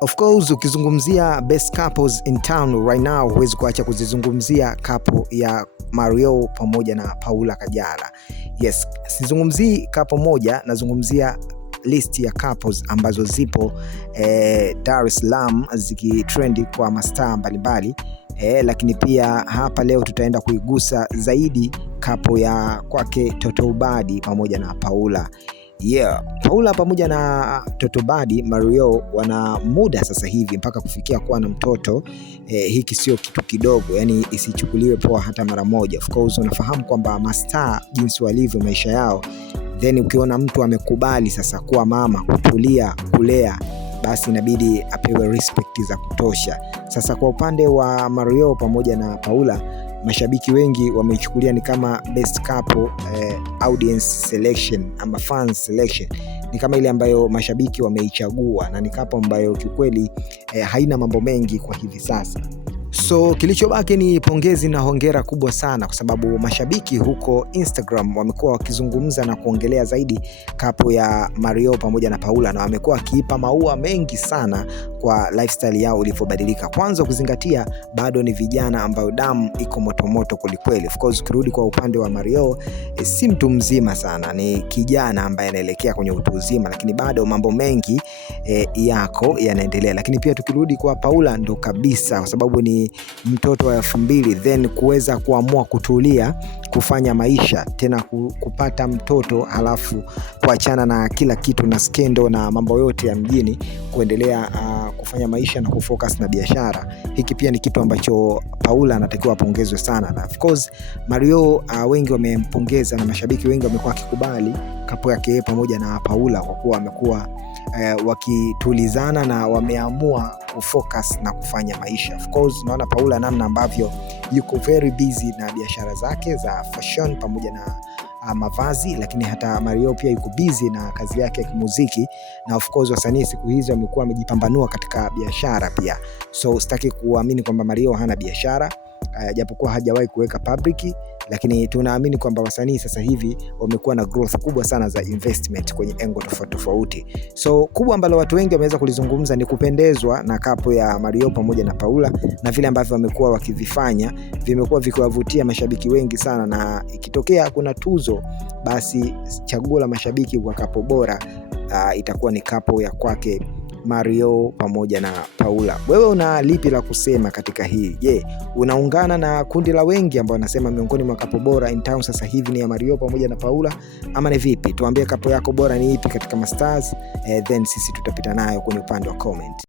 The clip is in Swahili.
Of course ukizungumzia best couples in town right now, huwezi kuacha kuzizungumzia couple ya Mario pamoja na Paula Kajala. Yes, sizungumzii couple moja, nazungumzia list ya couples ambazo zipo Dar es Salaam zikitrendi kwa mastaa mbalimbali. Lakini pia hapa leo tutaenda kuigusa zaidi couple ya kwake Totobadi pamoja na Paula. Paula pamoja na Totobadi Mario wana muda sasa hivi mpaka kufikia kuwa na mtoto. Hiki sio kitu kidogo, yani isichukuliwe poa hata mara moja. Of course unafahamu kwamba mastaa jinsi walivyo maisha yao, then ukiona mtu amekubali sasa kuwa mama, kutulia, kulea, basi inabidi apewe respect za kutosha. Sasa kwa upande wa Mario pamoja na Paula, mashabiki wengi wameichukulia ni kama best couple audience selection ama fans selection. Ni kama ile ambayo mashabiki wameichagua, na ni couple ambayo kiukweli haina mambo mengi kwa hivi sasa. So kilichobaki ni pongezi na hongera kubwa sana, kwa sababu mashabiki huko Instagram wamekuwa wakizungumza na kuongelea zaidi couple ya Mario pamoja na Paula, na wamekuwa wakiipa maua mengi sana kwa lifestyle yao ilivyobadilika. Kwanza kuzingatia bado ni vijana ambao damu iko motomoto kwelikweli. Of course ukirudi kwa upande wa Mario, si mtu mzima sana, ni kijana ambaye anaelekea kwenye utu uzima, lakini bado mambo mengi yako yanaendelea. Lakini pia tukirudi kwa Paula, ndo kabisa, kwa sababu ni mtoto wa 2000, then kuweza kuamua kutulia, kufanya maisha tena, kupata mtoto, halafu kuachana na kila kitu na skendo na mambo yote ya mjini, kuendelea kufanya maisha na kufocus na biashara. Hiki pia ni kitu ambacho Paula anatakiwa apongezwe sana. Na of course Mario wengi wamempongeza, na mashabiki wengi wamekuwa wakikubali kapo yake pamoja na Paula, kwa kuwa wamekuwa wakitulizana na wameamua kufocus na kufanya maisha. Of course naona Paula namna ambavyo yuko very busy na biashara zake za fashion pamoja na mavazi, lakini hata Mario pia yuko busy na kazi yake ya muziki. Na of course wasanii siku hizi wamekuwa wamejipambanua katika biashara pia. So sitaki kuamini kwamba Mario hana biashara, japokuwa hajawahi kuweka public, lakini tunaamini kwamba wasanii sasa hivi wamekuwa na growth kubwa sana za investment kwenye engo tofauti. So kubwa ambalo watu wengi wameweza kulizungumza ni kupendezwa na couple ya Mario pamoja na Paula, na vile ambavyo wamekuwa wakivifanya vimekuwa vikiwavutia mashabiki wengi sana. Na ikitokea kuna tuzo, basi chaguo la mashabiki kwa couple bora itakuwa ni couple ya kwake Mario pamoja na Paula. Wewe una lipi la kusema katika hii? Je, unaungana na kundi la wengi ambao wanasema miongoni mwa couple bora in town sasa hivi ni ya Mario pamoja na Paula, ama ni vipi? Tuambie couple yako bora ni ipi katika masters, then sisi tutapita nayo kwenye upande wa comment.